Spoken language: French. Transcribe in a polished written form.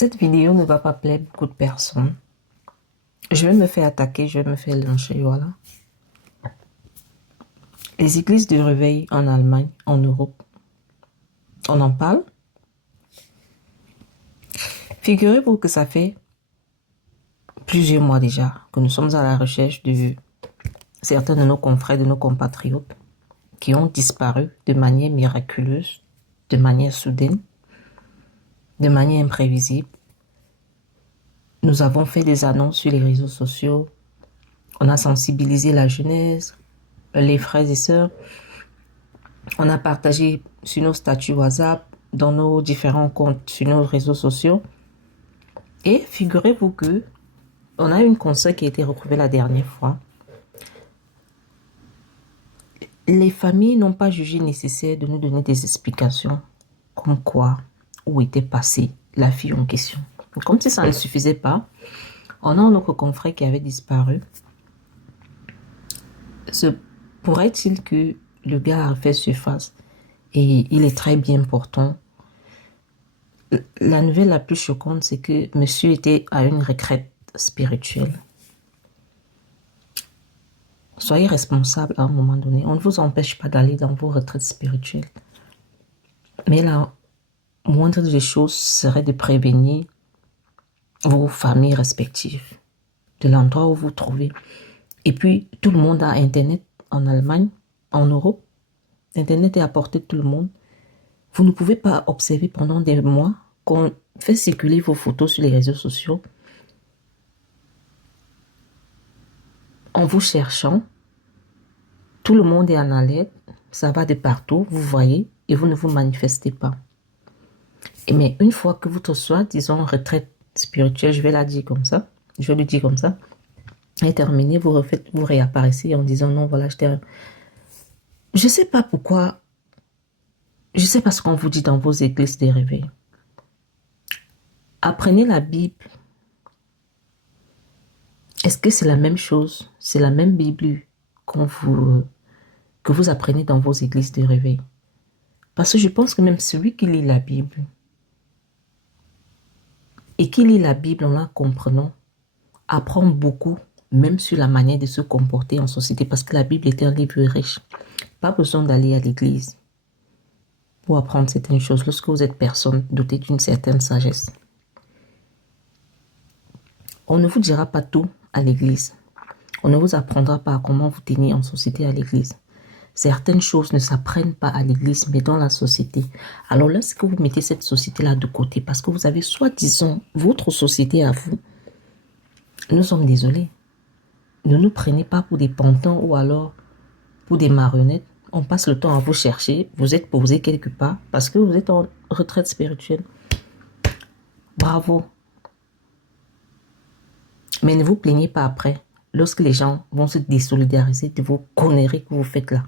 Cette vidéo ne va pas plaire beaucoup de personnes. Je vais me faire attaquer, je vais me faire lyncher, voilà. Les églises de réveil en Allemagne, en Europe, on en parle. Figurez-vous que ça fait plusieurs mois déjà que nous sommes à la recherche de certains de nos confrères, de nos compatriotes qui ont disparu de manière miraculeuse, de manière soudaine, de manière imprévisible. Nous avons fait des annonces sur les réseaux sociaux. On a sensibilisé la jeunesse, les frères et sœurs. On a partagé sur nos statuts WhatsApp, dans nos différents comptes, sur nos réseaux sociaux. Et figurez-vous que on a une concert qui a été retrouvée la dernière fois. Les familles n'ont pas jugé nécessaire de nous donner des explications comme quoi, où était passée la fille en question. Comme si ça ne suffisait pas, on a un autre confrère qui avait disparu. Pourrait-il que le gars a fait surface et il est très bien portant? La nouvelle la plus choquante, c'est que monsieur était à une retraite spirituelle. Soyez responsable à un moment donné. On ne vous empêche pas d'aller dans vos retraites spirituelles. Mais la moindre des choses serait de prévenir vos familles respectives de l'endroit où vous vous trouvez. Et puis, tout le monde a Internet en Allemagne, en Europe. Internet est à portée de tout le monde. Vous ne pouvez pas observer pendant des mois qu'on fait circuler vos photos sur les réseaux sociaux en vous cherchant. Tout le monde est en alerte, ça va de partout, vous voyez, et vous ne vous manifestez pas. Mais une fois que votre soi-disant retraite spirituelle, je vais la dire comme ça, je vais le dire comme ça, est terminée, vous réapparaissez en disant non, voilà, je sais pas pourquoi, je sais pas ce qu'on vous dit dans vos églises des réveils. Apprenez la Bible. Est-ce que c'est la même chose? C'est la même Bible que vous apprenez dans vos églises de réveil? Parce que je pense que même celui qui lit la Bible et qui lit la Bible en la comprenant apprend beaucoup, même sur la manière de se comporter en société, parce que la Bible est un livre riche. Pas besoin d'aller à l'église pour apprendre certaines choses lorsque vous êtes personne dotée d'une certaine sagesse. On ne vous dira pas tout à l'église. On ne vous apprendra pas comment vous tenir en société à l'église. Certaines choses ne s'apprennent pas à l'église, mais dans la société. Alors lorsque vous mettez cette société-là de côté, parce que vous avez soi-disant votre société à vous, nous sommes désolés. Ne nous prenez pas pour des pantins ou alors pour des marionnettes. On passe le temps à vous chercher. Vous êtes posé quelque part parce que vous êtes en retraite spirituelle. Bravo. Mais ne vous plaignez pas après, lorsque les gens vont se désolidariser de vos conneries que vous faites là.